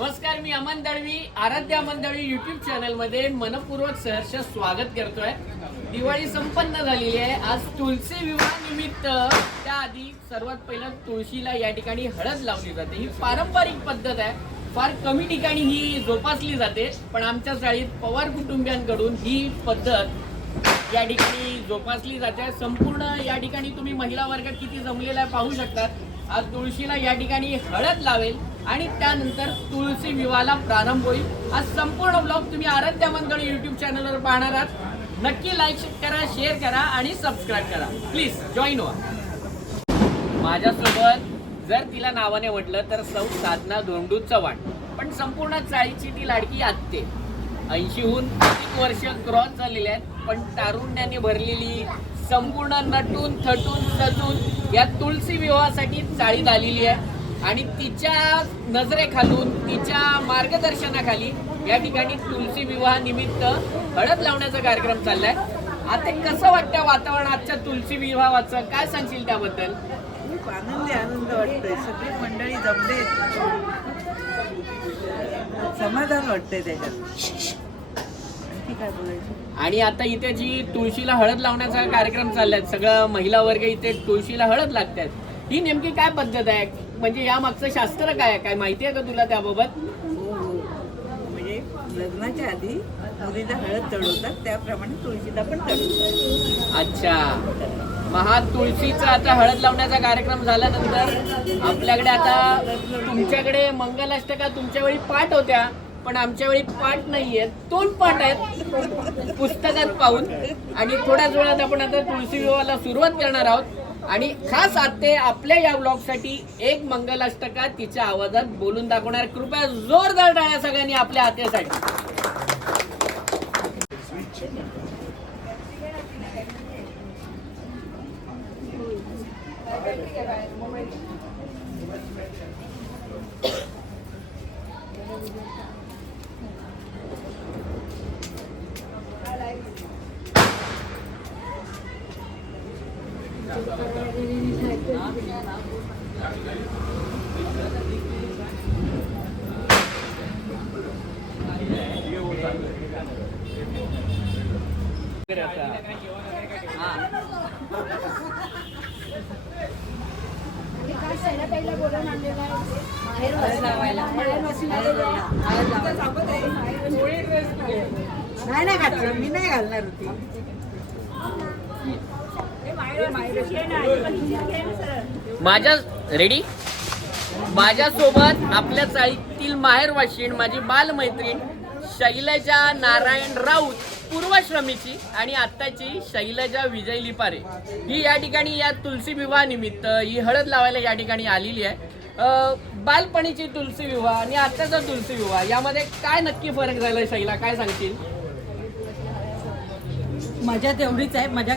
नमस्कार, मी अमन दळवी, आराध्य Aman Dalvi YouTube channel मध्ये मनपूर्वक सहर्ष स्वागत करतोय। दिवाळी संपन्न झालेली आहे। आज तुळशी विवाह निमित्त त्याआधी सर्वात पहिलं तुळशीला या ठिकाणी हळद लावली जाते। ही पारंपरिक पद्धत आहे, फार कमी ठिकाणी ही जोपासली जाते, पण आमच्या चाळीत पवार कुटुंबियांकडून ही पद्धत या ठिकाणी जोपासली जाते। संपूर्ण या ठिकाणी तुम्ही महिला वर्ग किती जमलेला आहे पाहू शकतात। आज तुळशीला या ठिकाणी हळद लावेल आणि त्यानंतर तुळशी विवाहाला प्रारंभ होईल। आज संपूर्ण ब्लॉग तुम्ही आराध्य अमन दळवी युट्यूब चॅनलवर पाहणार आहात। नक्की लाईक करा, शेअर करा आणि सबस्क्राईब करा, प्लीज जॉईन व्हा। माझ्यासोबत जर तिला नावाने म्हटलं तर सौ साधना धोंडू चव्हाण, पण संपूर्ण चाळीची ती लाडकी आत्ते। 80हून अधिक वर्ष क्रॉस झालेले आहेत, पण तारुण्याने भरलेली संपूर्ण नटून थटून सजून या तुळशी विवाहासाठी चाळीत आलेली आहे आणि तिच्या नजरेखालून तिच्या मार्गदर्शनाखाली या ठिकाणी तुळशी विवाह निमित्त हळद लावण्याचा कार्यक्रम चाललाय। आता कसं वाटतं वातावरण आजच्या तुळशी विवाहाचं, काय सांगशील त्याबद्दल? खूप आनंद वाटतोय, सगळी मंडळी जमले, समाधान वाटतंय त्याच्यात। काय बोलायचं? आणि आता इथे जी तुळशीला हळद लावण्याचा कार्यक्रम चाललाय, सगळं महिला वर्ग इथे तुळशीला हळद लागतात, ही नेमकी काय पद्धत आहे? म्हणजे या मागचं शास्त्र काय आहे, काय माहिती आहे का तुला त्याबाबत? म्हणजे लग्नाच्या आधी मुलीला हळद चढवतात, त्याप्रमाणे तुळशीला पण चढवतात। अच्छा, मग हा तुळशीचा आता हळद लावण्याचा कार्यक्रम झाल्यानंतर आपल्याकडे आता तुमच्याकडे मंगलाष्टका तुमच्या वेळी पाठ होत्या, पण आमच्या वेळी पाठ नाहीये, तोंड पाठ आहेत पुस्तकात पाहून। आणि थोड्याच वेळात आपण आता तुळशी विवाहाला सुरुवात करणार आहोत आणि खास आत्ते आपल्या या ब्लॉग साठी एक मंगलाष्टका तिच्या आवाजात बोलून दाखवणार। कृपया जोरदार टाळ्या सगळ्यांनी आपल्या आत्यासाठी। नाही घातलं, मी नाही घालणार होती। माझ्या रेडी माझ्यासोबत आपल्या चाळीतील माहेरवाशीण माझी बालमैत्रीण शैलजा नारायण राऊत, पूर्वाश्रमीची आणि आत्ताची शैलजा विजय लिपारे, ही या ठिकाणी या तुळशी विवाह निमित्त ही हळद लावायला या ठिकाणी आलेली आहे। बालपणीची तुळशी विवाह आणि आत्ताचा तुळशी विवाह यामध्ये काय नक्की फरक झाला शैला, काय सांगतील? मजा तेवढीच आहे, मजा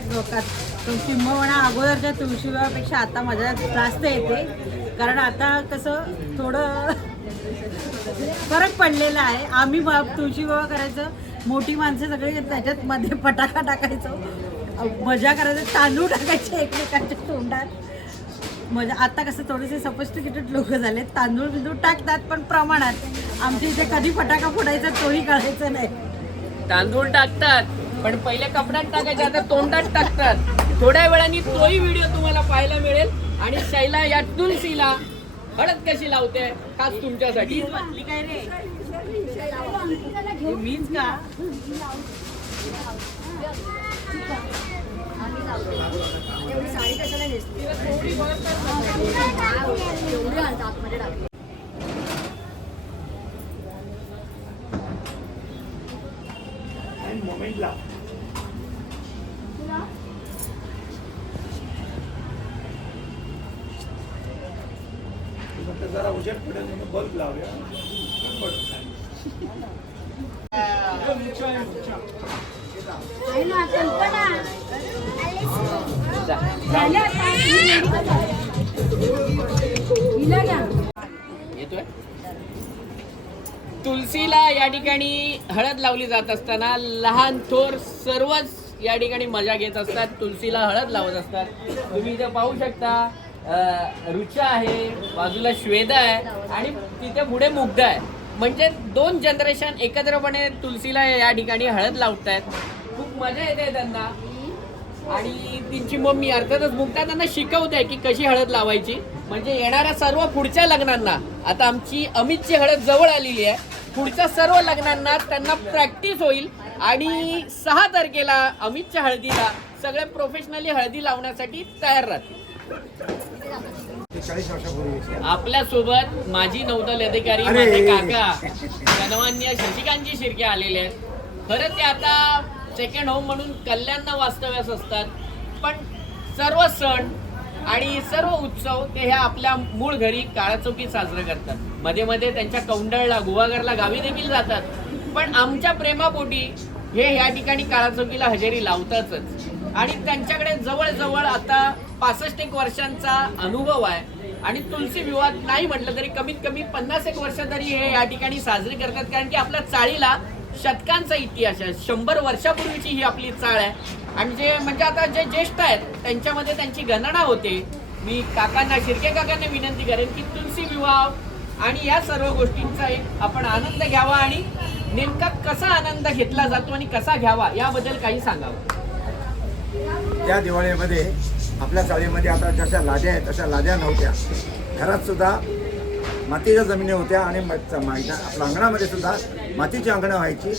किंबहुना अगोदरच्या तुळशी विवाहापेक्षा आता मजा जास्त येते, कारण आता कसं थोडं फरक पडलेला आहे। आम्ही तुळशी विवाह करायचं, मोठी माणसं सगळे त्याच्यात मध्ये फटाका टाकायचो, मजा करायचं, तांदूळ टाकायचे एकमेकांच्या तोंडात मजा। आता कसं थोडेसे सफिस्टिकेटेड लोक झाले, तांदूळ बिंदूळ टाकतात पण प्रमाणात। आमच्या इथे कधी फटाका फोडायचा तोही कळायचं नाही। तांदूळ टाकतात पण पहिले कपड्यात टाकायचे, आता तोंडात टाकतात। थोड्या वेळाने तोही व्हिडिओ तुम्हाला पाहायला मिळेल। आणि शैला या तुळशीला हळद कशी लावते खास तुमच्यासाठी? काय रे मीच का साडी कशाला नेसली? जरा उजेड पडेल म्हणून बल्ब लावूया। येतोय? तुळशीला या ठिकाणी हळद लावली जात असताना लहान थोर सर्वच या ठिकाणी मजा घेत असतात, तुळशीला हळद लावत असतात। तुम्ही इथे पाहू शकता रुचा आहे, बाजूला श्वेता आहे आणि तिथे पुढे मुग्धा आहे। म्हणजे 2 जनरेशन एकत्रपणे तुलसीला या ठिकाणी हळद लावतायत. खूप मजा येते त्यांना. आणि त्यांची मम्मी अर्थातच मुक्ता त्यांना शिकवते की कशी हळद लावायची. म्हणजे येणाऱ्या सर्व पुढच्या लग्नांना, आता आमची अमितची हळद जवळ आलेली आहे, पुढच्या सर्व लग्नांना त्यांना प्रॅक्टिस होईल. आणि 6 तारखेला अमितच्या हळदीला सगळे प्रोफेशनली हळदी लावण्यासाठी तयार राहतील. 40 वर्षापूर्वी आपल्या सोबत माजी नौदल अधिकारी माझे काका सन्माननीय शशिकांतजी शिर्के आलेले आहेत. खरं ते आता सेकंड होम म्हणून कल्याण वास्तव्यास असतात, पण सर्व सण आणि सर्व उत्सव ते ह्या आपल्या मूळ घरी काळाचौकीत साजरे करतात. मध्ये मध्ये त्यांच्या कौंडळला गुहागरला गावी देखील जातात. पण आमच्या प्रेमापोटी हे या ठिकाणी काळाचौकीला हजेरी लावतातच. आणि त्यांच्याकडे जवळजवळ आता 65 वर्षांचा अनुभव आहे. आणि तुलसी विवाह नाही म्हटलं तरी कमीत कमी 50 वर्ष तरी हे या ठिकाणी साजरी करतात. कारण की आपल्या चाळीला शतकांचा इतिहास आहे. 100 वर्षापूर्वीची ही आपली चाळ आहे. आणि जे म्हणजे आता जे ज्येष्ठ आहेत त्यांच्यामध्ये त्यांची गणना होते. मी काकांना, शिर्के काकांना विनंती करेन की तुलसी विवाह आणि या सर्व गोष्टींचा एक आपण आनंद घ्यावा आणि नेमका कसा आनंद घेतला जातो आणि कसा घ्यावा याबद्दल काही सांगावं. त्या दिवाळीमध्ये आपल्या चाळीमध्ये आता जशा लाद्या आहेत तशा लाद्या नव्हत्या. घरात सुद्धा मातीच्या जमिनी होत्या आणि आपल्या अंगणामध्ये सुद्धा मातीची अंगणं व्हायची.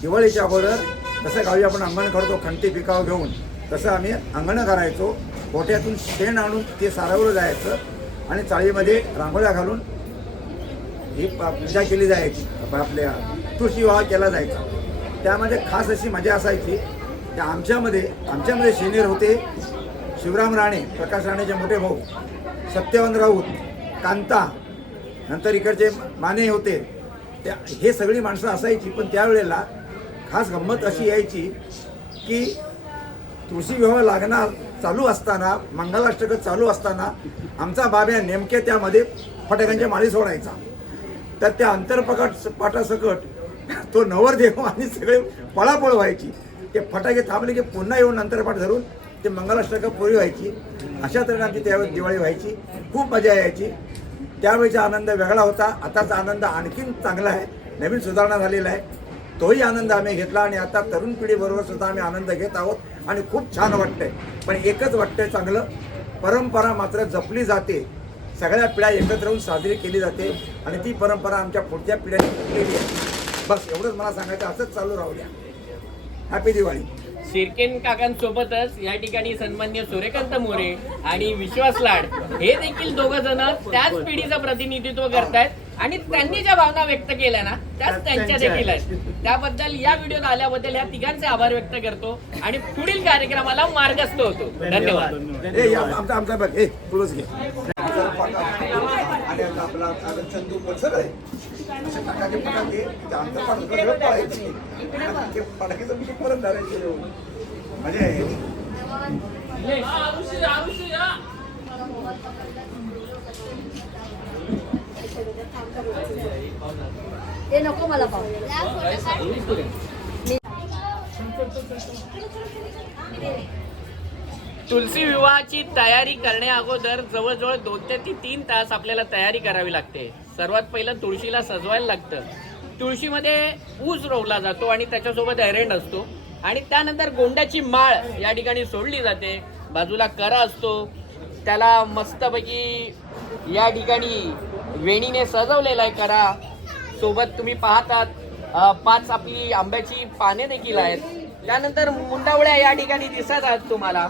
दिवाळीच्या अगोदर जसं गावी आपण अंगण करतो खंटी पिकावर घेऊन, तसं आम्ही अंगणं करायचो. गोठ्यातून शेण आणून ते सारवलं जायचं आणि चाळीमध्ये रांगोळ्या घालून ही पूजा केली जायची. आपल्या तुळशी विवाह केला जायचा. त्यामध्ये खास अशी मजा असायची की आमच्यामध्ये सिनियर होते शिवराम राणे, प्रकाश राणेचे मोठे भाऊ, सत्यवंत राऊत, कांता, नंतर इकडचे माने होते. हे सगळी माणसं असायची. पण त्यावेळेला खास गंमत अशी यायची की तुळशी विवाह लागणार चालू असताना, मंगलाष्टक चालू असताना आमचा बाब्या नेमके त्यामध्ये फटाक्यांच्या माळी सोडायचा. तर त्या पाठासकट तो नवरदेव आणि सगळे पळापळ व्हायची. ते फटाके थांबले की पुन्हा येऊन अंतरपाठ धरून ते मंगलाष्टक पुरी व्हायची. अशा तऱ्हेने आमची त्यावेळी दिवाळी व्हायची. खूप मजा यायची. त्यावेळीचा आनंद वेगळा होता. आताचा आनंद आणखीन चांगला आहे. नवीन सुधारणा झालेला आहे. तोही आनंद आम्ही घेतला आणि आता तरुण पिढीबरोबर सुद्धा आम्ही आनंद घेत आहोत आणि खूप छान वाटतंय. पण एकच वाटतंय चांगलं, परंपरा मात्र जपली जाते. सगळ्या पिढ्या एकत्र येऊन साजरी केली जाते आणि ती परंपरा आमच्या पुढच्या पिढ्यांनी टिकलेली आहे. बस एवढंच मला सांगायचं. असंच चालू राहू द्या. हॅपी दिवाळी. शिर्केन काकांसोबतच या ठिकाणी सन्मान्य सूर्यकांत मोरे आणि विश्वास लाड हे देखील 2 जण त्याच पिढीचं प्रतिनिधित्व करतायत. आणि त्यांनी ज्या भावना व्यक्त केल्या ना त्याच त्यांच्या देखील आहेत. त्याबद्दल या व्हिडिओत आल्याबद्दल या तिघांचे आभार व्यक्त करतो आणि पुढील कार्यक्रमाला मार्गस्थ होतो. धन्यवाद. आमचा बघ हे तुळस घे आणि आपला चंदू पचर आहे असे फटाके फटाकेचं परत धरायचे. मजा आहे. ते नको मला पाहू. तुलसी विवाहाची तयारी करण्या अगोदर जवळजवळ 2 ते 3 तास आपल्याला तयारी करावी लागते. सर्वात पहिलं तुळशीला सजवायला लागतं. तुळशीमध्ये ऊस रोवला जातो आणि त्याच्यासोबत एरंड असतो. आणि त्यानंतर गोंड्याची माळ या ठिकाणी सोडली जाते. बाजूला करा असतो, त्याला मस्तपैकी या ठिकाणी वेणीने सजवलेला आहे करा. सोबत तुम्ही पाहतात 5 आपली आंब्याची पाने देखील आहेत. त्यानंतर मुंडावळ्या या ठिकाणी दिसत आहेत तुम्हाला.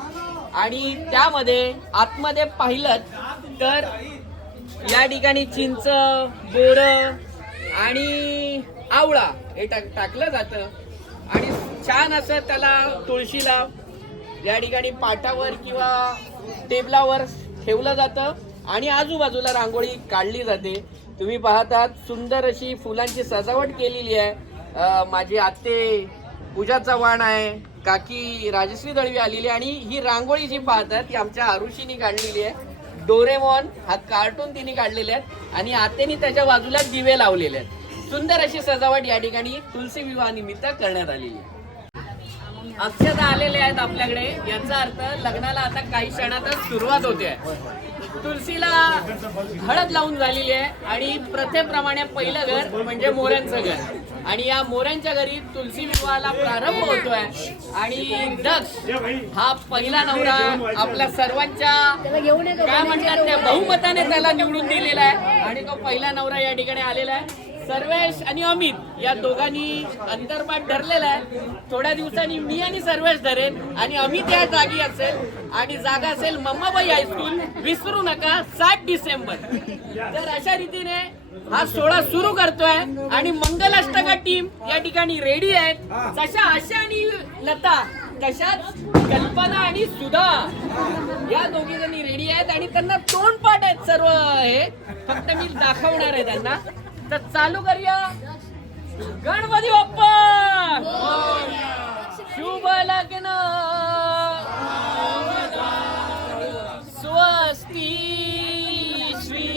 आणि त्यामध्ये आतमध्ये पाहिलं तर या ठिकाणी चिंच, बोर आणि आवळा हे टाकलं जातं. आणि छान असं त्याला तुळशीला या ठिकाणी पाटावर किंवा टेबलावर ठेवलं जातं आणि आजूबाजूला रांगोळी काढली जाते. तुम्ही पाहतात सुंदर अशी फुलांची सजावट केलेली आहे. माझी आत्ते पूजा चव्हाण आहे, काकी राजश्री दळवी आलेली आहे. आणि ही रांगोळी जी पाहतात ती आमच्या आरुषीने काढलेली आहे. डोरेमॉन हा कार्टून तिने काढलेले आहेत आणि आत्याने त्याच्या बाजूला दिवे लावलेले आहेत. सुंदर अशी सजावट या ठिकाणी तुलसी विवाहानिमित्त करण्यात आलेली आहे. अक्षता आलेले आहेत आपल्याकडे. याचा अर्थ लग्नाला आता काही क्षणातच सुरुवात होते आहे. तुलसीला हळद लावून झालेली आहे आणि प्रथेप्रमाणे पहिलं घर म्हणजे मोऱ्यांचं घर आणि या मोऱ्यांच्या घरी तुलसी विवाहाला प्रारंभ होतोय आणि दक्ष हा पहिला नवरा आपल्या सर्वांच्या त्याला घेऊन येतो काय म्हणतात त्या बहुमताने त्याला निवडून दिलेला आहे आणि तो पहिला नवरा या ठिकाणी आलेला आहे. सर्वेश आणि अमित या दोघांनी अंतर्पाठ धरलेला आहे. थोड्या दिवसांनी मी आणि सर्वेश धरेन आणि अमित या जागी असेल आणि जागा असेल मम्माबाई हायस्कूल. विसरू नका 7 डिसेंबर. तर अशा रीतीने हा सोहळा सुरू करतोय आणि मंगलाष्टका टीम या ठिकाणी रेडी आहेत. जशा आशा आणि लता तशाच कल्पना आणि सुधा या दोघी जणी रेडी आहेत आणि त्यांना तोंडपाठ आहेत सर्व. हे फक्त मी दाखवणार आहे त्यांना. तर चालू करूया. गणपती बाप्पा शुभ लग्न स्वस्ती श्री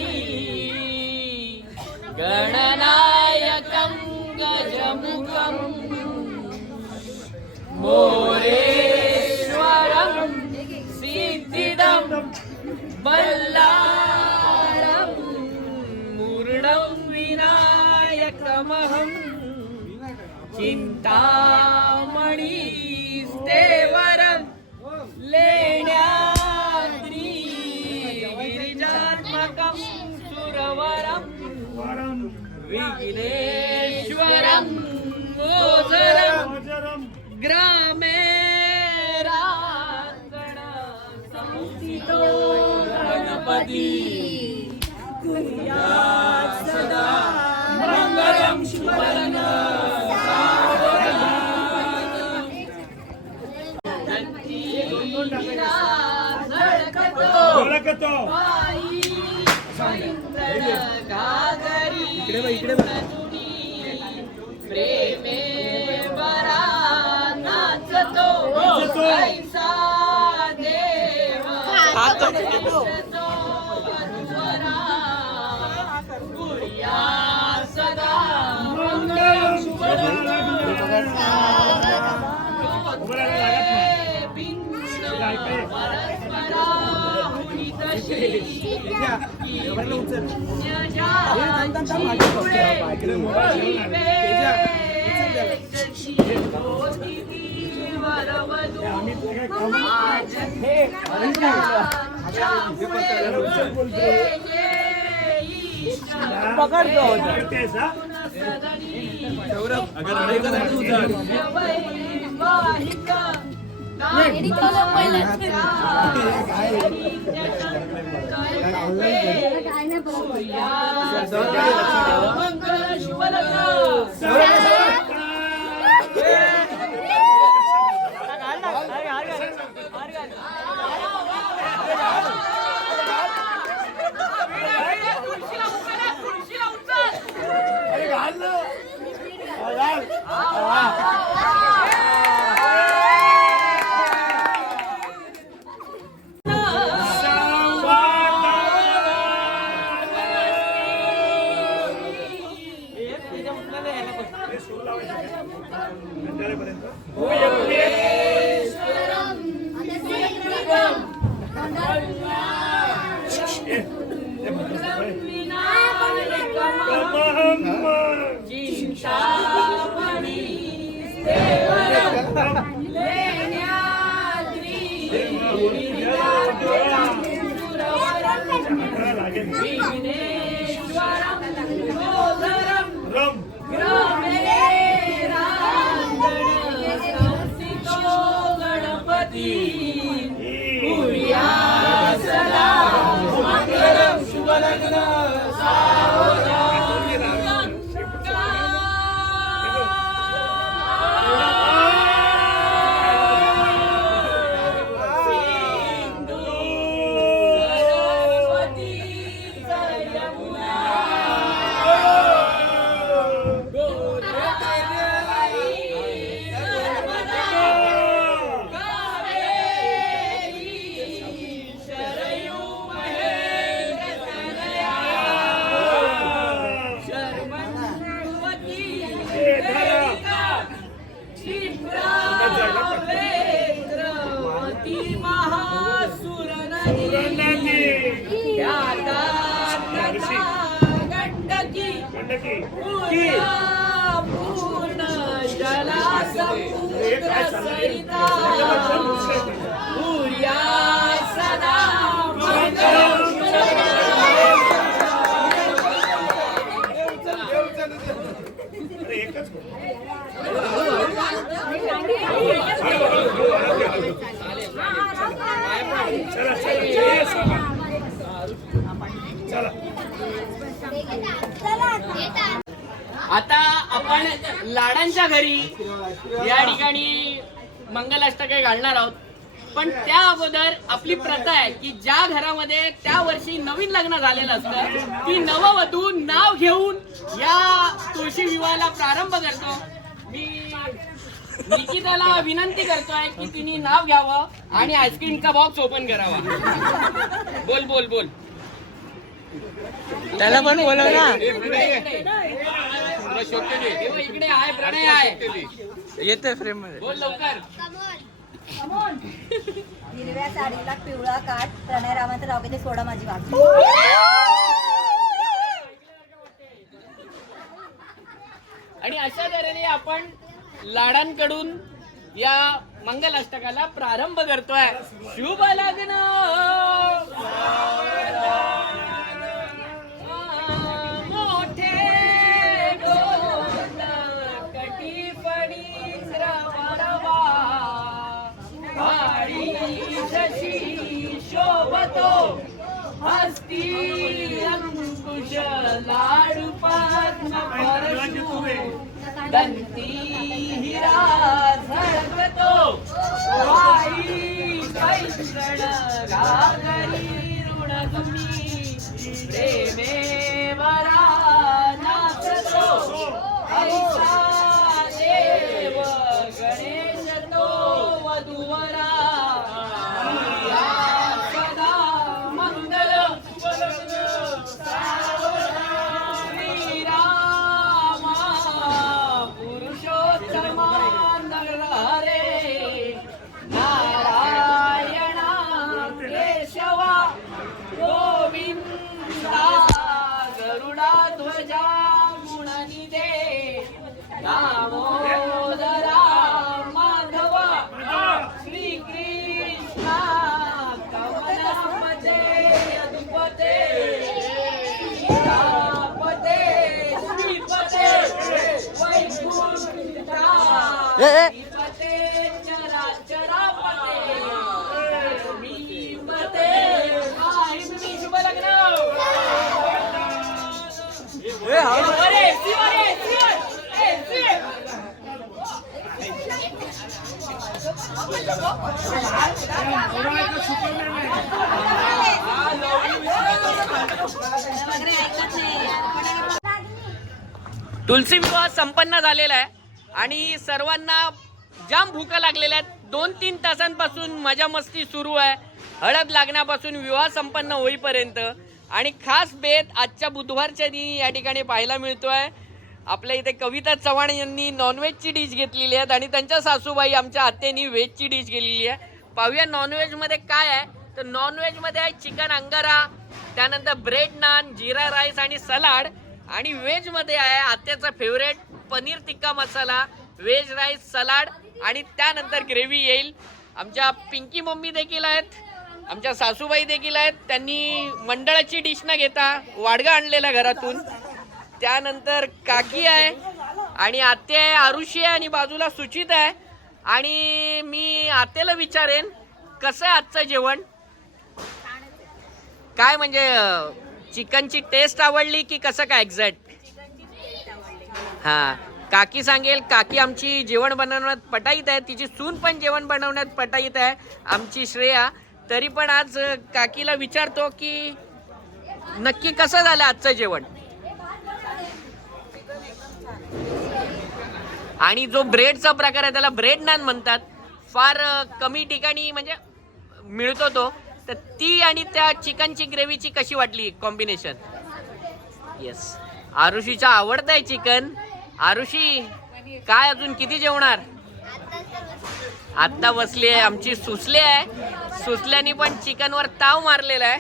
गणनायकं गजमुखं मोरेश्वरं सिद्धिदं बल्लाळं मूर्णं विनायकमहं चिन्तामणिस्तेवरं लेण्याद्रि गिरिजात्मकं सुरवरं विघ्नेश्वरं ओझरं ग्रामे रांगण संस्थितो गणपती कुर्यात् सदा मंगलम शुभलग्न झळकतो पायी सैंदर घागरी प्रेमे बरा नाचतो ऐसा देव कुर्या सदा मंगलम आर्द्र सरिता पूर्या सदा आता आपण लाडांच्या घरी या ठिकाणी मंगलाष्टके घालणार आहोत. पण त्या अगोदर आपली प्रथा आहे की ज्या घरामध्ये त्या वर्षी नवीन लग्न झालेलं असतं ती नववधू नाव घेऊन या तुळशी विवाहाला प्रारंभ करतो. मी निकिताला विनंती करतोय की तिने नाव घ्यावं आणि आईस्क्रीमचा बॉक्स ओपन करावा. बोल बोल बोल. त्याला पण बोलव ना. इकडे आहे प्रणय आहे. येते फ्रेम मध्ये. बोल लवकर. हिरव्या साडीला पिवळा काठ प्रणय रामाचं नाव घेते सोडा माझी वाट. आणि अशा तऱ्हेने आपण लाडांकडून या मंगलाष्टकाला प्रारंभ करतोय. शुभ लग्न मोठे गोंड कटी परवा वाडी शशी शोभतो हस्ती अंकुश लाडू पद्म परशु दंती हिरा झळकतो वाई कैत्रण घागरी ऋण तुम्ही प्रेमे वरा नाचतो ऐसा देव गणेश तो वधूवरा सदा मंगल श्रीरामा पुरुषोत्तमा नगरे नारायणा केशवा गोविंदा गरुडा ध्वजा मुनिदे दामोदरा माधवा श्रीकृष्णा कमलापते यदुपते सीतापते श्रीपते वैकुंठा श्रीपते चराचरापते मीपते माहिती शुभ लग्न. अरे तुलसी विवाह संपन्न झालेला आहे आणि सर्वांना जाम भूक लागलेल्या आहेत. 2-3 तासांपासून मजा मस्ती सुरू आहे हळद लागण्यापासून विवाह संपन्न होईपर्यंत. आणि खास बेत आजच्या बुधवारच्या दिनी या ठिकाणी पाहायला मिळतोय. आपल्या इथे कविता चव्हाण यांनी नॉनव्हेजची डिश घेतलेली आहे आणि त्यांच्या सासूबाई आमच्या आत्यानी व्हेजची डिश केलेली आहे. पाहूया नॉनव्हेजमध्ये काय आहे. तर नॉनव्हेजमध्ये आहे चिकन अंगारा, त्यानंतर ब्रेड नान, जिरा राईस आणि सलाड. आणि व्हेजमध्ये आहे आत्याचा favourite paneer tikka masala, veg rice, salad आणि त्यानंतर ग्रेव्ही येईल. आमच्या पिंकी मम्मी देखील आहेत, आमच्या सासूबाई देखील आहेत. त्यांनी मंडळाची डिश न घेता वाडगा आणलेला घरातून. त्यानंतर काकी आहे आणि आत्या आहे, आरुषी आहे आणि बाजूला सुचित आहे. आणि मी आत्याला विचारेन कसं आहे आजचं जेवण. काय म्हणजे चिकनची टेस्ट आवडली की कसं काय एक्झॅक्ट. हां, काकी सांगेल. काकी आमची जेवण बनवण्यात पटाईत आहे, तिची सून पण जेवण बनवण्यात पटाईत आहे आमची श्रेया. तरी पण आज काकीला विचारतो की नक्की कसं झालं आजचं जेवण. आणि जो ब्रेडचा प्रकार आहे त्याला ब्रेड नान म्हणतात. फार कमी ठिकाणी म्हणजे मिळतो तो. तर ती आणि त्या चिकनची ग्रेव्हीची कशी वाटली कॉम्बिनेशन. येस, आरुषीचा आवडतं आहे चिकन. आरुषी काय अजून किती जेवणार. आत्ता बसली आहे आमची सुसले आहे. सुसल्यानी पण चिकनवर ताव मारलेला आहे.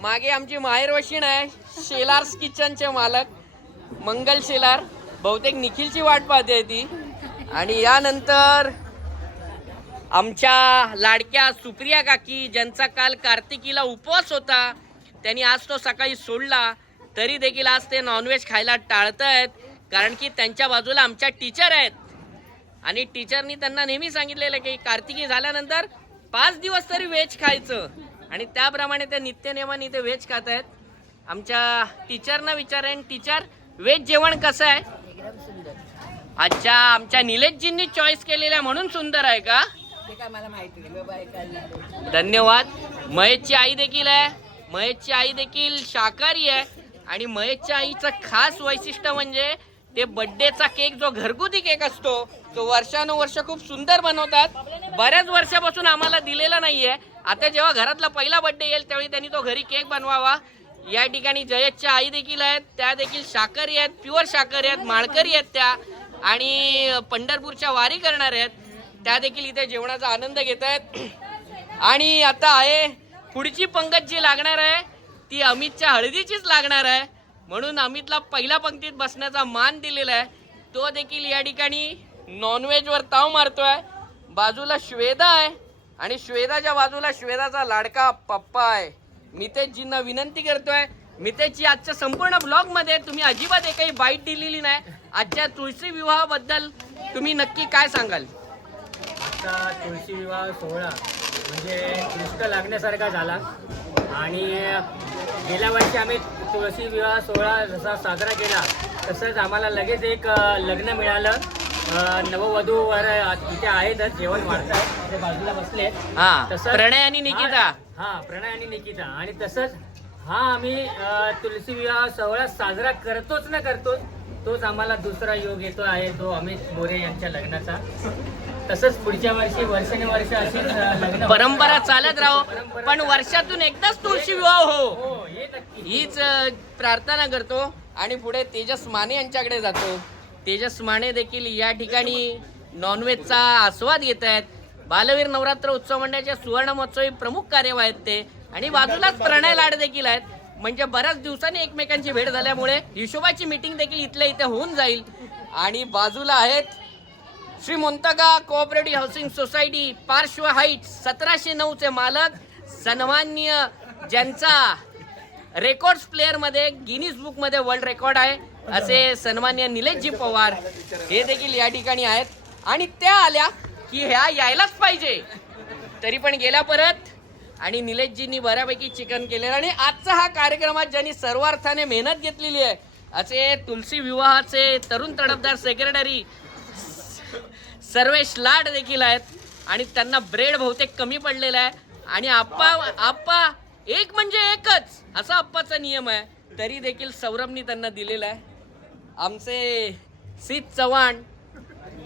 मागे आमची माहेर वशीण आहे, शेलार्स किचनचे मालक मंगल शेलार. बहुतेक निखिलची वाट पाहते ती. आणि यानंतर आमच्या लाडक्या सुप्रिया काकी, ज्यांचा काल कार्तिकीला उपवास होता, त्यांनी आज तो सकाळी सोडला, तरी देखील आज ते नॉनव्हेज खायला टाळत आहेत, कारण की त्यांच्या बाजूला आमच्या टीचर आहेत आणि टीचरनी त्यांना नेहमी सांगितलेलं की कार्तिकी झाल्यानंतर 5 दिवस तरी व्हेज खायचं, आणि त्याप्रमाणे ते नित्यनेमाने ते व्हेज खात आहेत. आमच्या टीचरना विचारेन, टीचर व्हेज जेवण कसं आहे? अच्छा, आमच्या निलेशजींनी चॉईस केलेल्या म्हणून सुंदर आहे का? धन्यवाद. महेशची आई देखील आहे, महेशची आई देखील शाकाहारी आहे, आणि महेशच्या आईचं खास वैशिष्ट्य म्हणजे ते बड्डेचा केक, जो घरगुती केक असतो, तो वर्षानुवर्ष खूप सुंदर बनवतात. बऱ्याच वर्षापासून आम्हाला दिलेला नाहीये. आता जेव्हा घरातला पहिला बड्डे येईल त्यावेळी त्यांनी तो घरी केक बनवावा. या ठिकाणी जयेशच्या आई देखील आहेत, त्या देखील शाकाहारी आहेत, प्युअर शाकाहारी आहेत, माळकरी आहेत त्या, आणि पंढरपूरच्या वारी करणार आहेत, त्या देखील इथे जेवणाचा आनंद घेत आहेत. आणि आता आहे पुढची पंगत जी लागणार आहे ती अमितच्या हळदीचीच लागणार आहे, म्हणून अमितला पहिल्या पंक्तीत बसण्याचा मान दिलेला आहे. तो देखील या ठिकाणी नॉनव्हेजवर ताव मारतोय. बाजूला श्वेता आहे, आणि श्वेताच्या बाजूला श्वेताचा लाडका पप्पा आहे. मितेशजींना विनंती करतोय, मितेशजी आजच्या संपूर्ण ब्लॉगमध्ये तुम्ही अजिबात एकही बाईट दिलेली नाही. आजच्या तुळशी विवाहाबद्दल तुम्ही नक्की काय सांगाल? आजचा तुळशी विवाह सोहळा म्हणजे दृष्ट लागण्यासारखा झाला, आणि गेल्या वर्षी आम्ही तुळशी विवाह सोहळा जसा साजरा केला तसंच आम्हाला लगेच एक लग्न मिळालं. नववधूवर इथे आहेतच, जेवण वाढतात, ते बाजूला बसले. प्रणय आणि निकिता. प्रणय आणि निकिता. आणि तसंच आम्ही तुलसी विवाह सोहळा साजरा करतोच ना करतोच, तोच आम्हाला दुसरा योग येतो आहे, तो अमित मोरे यांच्या लग्नाचा. तसंच पुढच्या वर्षी वर्षानुवर्ष अशी लग्न परंपरा चालत राहो, पण वर्षातून एकदाच तुळशी विवाह हो, हे नक्की. हीच प्रार्थना करतो. आणि पुढे तेजस माने यांच्याकडे जातो. तेजस माने देखील या ठिकाणी नॉनव्हेजचा आस्वाद घेत आहेत. बालवीर नवरात्र उत्सव मंडळाचे सुवर्ण महोत्सवी प्रमुख कार्यवाह आहेत ते, आणि बाजूलाच प्रणय लाड देखील आहेत. म्हणजे बऱ्याच दिवसांनी एकमेकांची भेट झाल्यामुळे हिशोबाची मीटिंग देखील इथल्या इथे होऊन जाईल. आणि बाजूला आहेत श्री मोंतगा कोऑपरेटिव्ह हाऊसिंग सोसायटी पार्श्व हाईट्स 1709 चे मालक, सन्माननीय, ज्यांचा रेकॉर्ड्स प्लेअर मध्ये गिनीज बुक मध्ये वर्ल्ड रेकॉर्ड आहे, असे सन्माननीय निलेशजी पवार हे देखील या ठिकाणी आहेत. आणि त्या आल्या की ह्या यायलाच पाहिजे, तरी पण गेल्या परत. आणि निलेशजींनी बऱ्यापैकी चिकन केलेलं. आणि आजचा हा कार्यक्रमात ज्यांनी सर्वार्थाने मेहनत घेतलेली आहे असे तुलसी विवाहाचे तरुण तडफदार सेक्रेटरी सर्वेश लाड देखील आहेत, आणि त्यांना ब्रेड बहुतेक कमी पडलेला आहे. आणि आप्पा एक म्हणजे एकच असा आप्पाचा नियम आहे, तरी देखील सौरभनी त्यांना दिलेला आहे. आमचे सीत चव्हाण,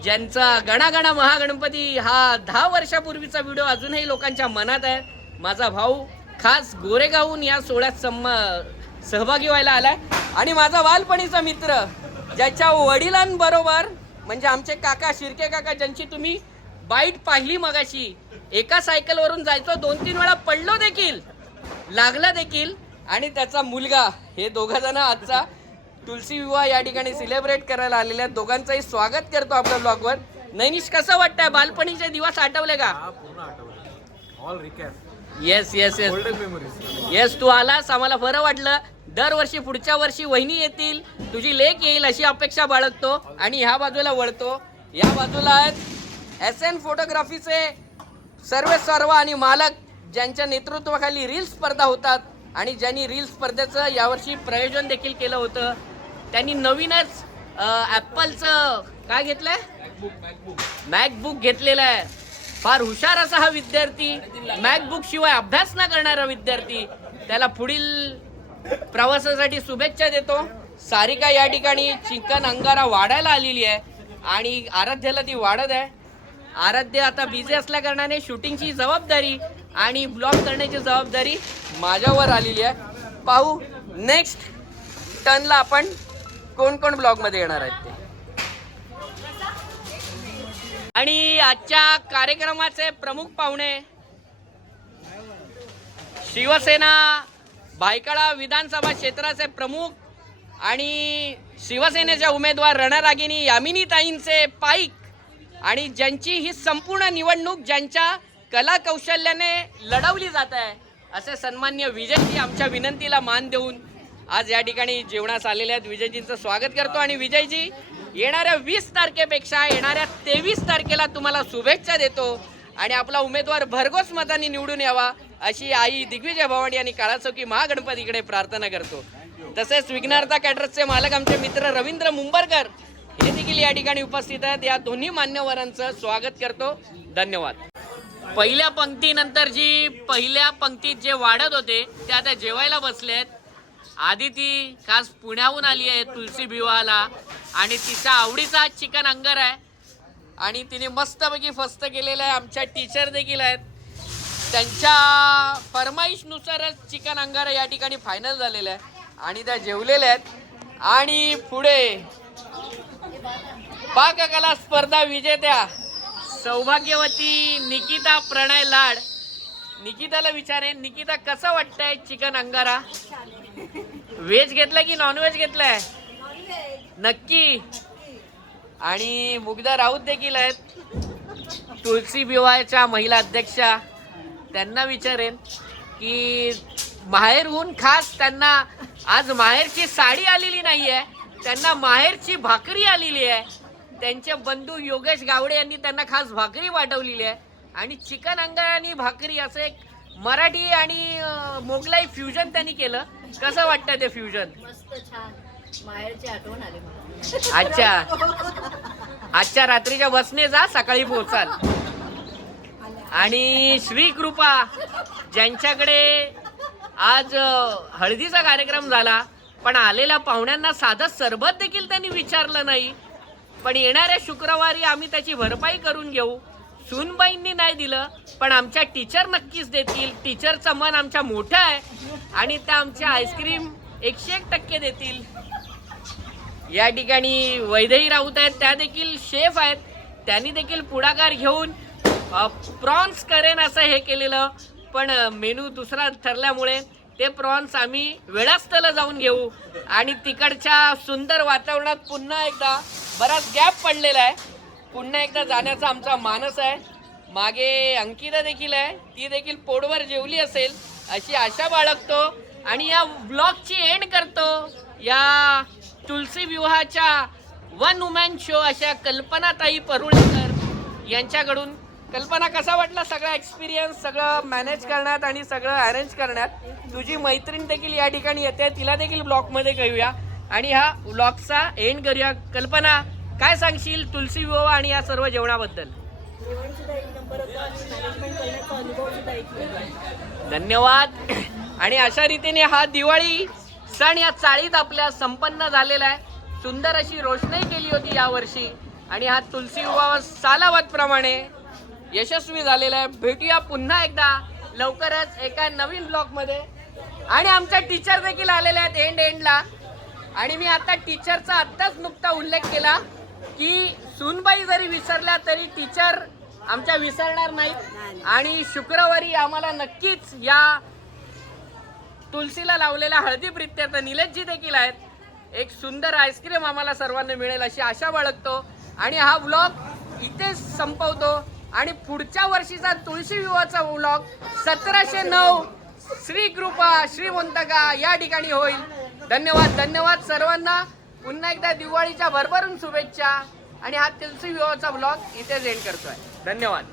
ज्यांचा गणागणा महागणपती हा 10 वर्षापूर्वीचा व्हिडिओ अजूनही लोकांच्या मनात आहे. माझा भाऊ खास गोरेगावहून या सोहळ्यात सहभागी व्हायला आलाय. आणि माझा बालपणीचा मित्र, ज्याच्या वडिलांबरोबर म्हणजे आमचे काका शिर्के काका, ज्यांची तुम्ही बाईट पाहिली मगाशी, एका सायकलवरून जायचो, 2-3 वेळा पडलो देखील, लागला देखील, आणि त्याचा मुलगा, हे दोघं जण आजचा तुलसी विवाह या ठिकाणी सेलिब्रेट करायला आलेले आहेत. दोघांचंही स्वागत करतो आपल्या ब्लॉगवर. नैनिश, कसं वाटतंय? बालपणीचे दिवस आठवले का? येस येस येस येस, तू आलास, आम्हाला बरं वाटलं. दरवर्षी पुढच्या वर्षी वहिनी येतील, तुझी लेक येईल अशी अपेक्षा बाळगतो. आणि ह्या बाजूला वळतो, या बाजूला आहेत SN फोटोग्राफीचे सर्व आणि मालक, ज्यांच्या नेतृत्वाखाली रील स्पर्धा होतात, आणि ज्यांनी रील स्पर्धेचं यावर्षी प्रयोजन देखील केलं होतं. त्यांनी नवीनच ॲपलचं काय घेतलंय, मॅकबुक घेतलेलं आहे. फार हुशार असा हा विद्यार्थी, मॅकबुक शिवाय अभ्यास न करणारा विद्यार्थी. त्याला पुढील प्रवासासाठी शुभेच्छा देतो. सारिका या ठिकाणी चिकन अंगारा वाढायला आलेली आहे, आणि आराध्याला ती वाढत आहे. आराध्य आता बिझी असल्या कारणाने शूटिंगची जबाबदारी आणि ब्लॉग करण्याची जबाबदारी माझ्यावर आलेली आहे. पाहू नेक्स्ट टर्नला आपण कोण कोण ब्लॉगमध्ये येणार आहेत ते. आणि आजच्या कार्यक्रमाचे प्रमुख पाहुणे शिवसेना भायखळा विधानसभा क्षेत्राचे प्रमुख आणि शिवसेनेच्या उमेदवार रणरागिणी यामिनीताईंचे पाईक आणि ज्यांची ही संपूर्ण निवडणूक ज्यांच्या कला कौशल्याने लढवली जात आहे असे सन्मान्य विजयजी आमच्या विनंतीला मान देऊन आज या ठिकाणी जेवणास आलेले आहेत. विजयजींचं स्वागत करतो. आणि विजयजी, येणाऱ्या 20 तारखेपेक्षा येणाऱ्या 23 तारखेला तुम्हाला शुभेच्छा देतो आणि आपला उमेदवार भरघोस मतांनी निवडून यावा अशी आई दिग्विजय भवानी आणि काळाचौकी महागणपतीकडे प्रार्थना करतो. तसेच विघ्नार्था कॅटरर्सचे मालक आमचे मित्र रवींद्र मुंबरकर हे देखील या ठिकाणी उपस्थित आहेत. या दोन्ही मान्यवरांचं स्वागत करतो. धन्यवाद. पहिल्या पंक्तीत जे वाढत होते ते आता जेवायला बसले आहेत. आदिती खास पुण्याहून आली आहे तुलसी विवाहाला आणि तिचा आवडीचा चिकन अंगर आहे आणि तिने मस्तपैकी फस्त केलेलं आहे. आमच्या टीचर देखील आहेत, त्यांच्या फरमाईशनुसारच चिकन अंगारा या ठिकाणी फायनल झालेलं आहे आणि त्या जेवलेल्या आहेत. आणि पुढे पाककला स्पर्धा विजेत्या सौभाग्यवती निकिता प्रणय लाड. निकिताला विचारेन, निकिता कसं वाटतंय चिकन अंगारा? व्हेज घेतलाय की नॉन व्हेज घेतलाय? नक्की. आणि मुग्धा राऊत देखील आहेत, तुलसी विवाहाच्या महिला अध्यक्षा. त्यांना विचारेन की माहेरहून खास त्यांना आज माहेरची साडी आलेली नाही आहे, त्यांना माहेरची भाकरी आलेली आहे. त्यांचे बंधू योगेश गावडे यांनी त्यांना खास भाकरी पाठवलेली आहे आणि चिकन अंगारा आणि भाकरी असं एक मराठी आणि मोगलाई फ्युजन त्यांनी केलं. कसं वाटतं ते फ्युजन? मस्त, छान. माहेरची आठवण आली मला. आजच्या रात्रीच्या बसने जा, सकाळी पोहोचाल. आणि श्री कृपा ज्यांच्याकडे आज हळदीचा कार्यक्रम झाला पण आलेल्या पाहुण्यांना साधं सरबत देखील त्यांनी विचारलं नाही. पण येणाऱ्या शुक्रवारी आम्ही त्याची भरपाई करून घेऊ. सूनबाईंनी नाही दिलं पण आमच्या टीचर नक्कीच देतील. टीचरचं मन आमच्या मोठं आहे आणि त्या आमच्या आईस्क्रीम 101% देतील. या ठिकाणी वैदेही राऊत आहेत, त्या देखील शेफ आहेत. त्यांनी देखील पुढाकार घेऊन प्रॉन्स करेन असं हे केलेलं पण मेनू दुसरा ठरल्यामुळे ते प्रॉन्स आम्ही वेळास्थळला जाऊन घेऊ. आणि तिकडच्या सुंदर वातावरणात पुन्हा एकदा बराच गॅप पडलेला आहे, पुन्हा एकदा जाण्याचा आमचा मानस आहे. मागे अंकिता देखील आहे, ती देखील पोटभर जेवली असेल अशी आशा बाळगतो. आणि या ब्लॉगची एंड करतो या तुलसी विवाहाच्या वन वुमॅन शो अशा कल्पनाताई परुळेकर यांच्याकडून. कल्पना, कसा वाटला सगळा एक्सपिरियन्स, सगळं मॅनेज करण्यात आणि सगळं अरेंज करण्यात? तुझी मैत्रीण देखील या ठिकाणी येते, तिला देखील ब्लॉगमध्ये घेऊया आणि हा ब्लॉगचा एंड करूया. कल्पना, काय सांगशील तुलसी विवाह आणि या सर्व जेवणाबद्दल? धन्यवाद. आणि अशा रीतीने हा दिवाळी सण या चाळीत आपल्या संपन्न झालेला आहे. सुंदर अशी रोषणाई केली होती यावर्षी आणि हा तुलसी विवाह सालावतप्रमाणे यशस्वी झालेला आहे. भेटूया पुन्हा एकदा लवकरच एका नवीन ब्लॉगमध्ये. आणि आमच्या टीचर देखील आलेले आहेत एंडला. आणि मी आता टीचरचा आत्ताच नुकता उल्लेख केला की सूनबाई जरी विसरल्या तरी टीचर आमच्या विसरणार नाहीत. आणि शुक्रवारी आम्हाला नक्कीच या तुलसीला लावलेल्या हळदी प्रित्यर्थ निलेशजी देखील आहेत. एक सुंदर आईस्क्रीम आम्हाला सर्वांना मिळेल अशी आशा बाळगतो आणि हा व्लॉग इथेच संपवतो. आणि पुढच्या वर्षीचा तुळशी विवाहाचा व्लॉग 1709 श्री कृपा श्रीमंतका या ठिकाणी होईल. धन्यवाद सर्वांना. पुन्हा एकदा दिवाळीच्या भरभरून शुभेच्छा आणि हा तुलसी विवाहाचा व्लॉग इथेच एंड करतोय. धन्यवाद.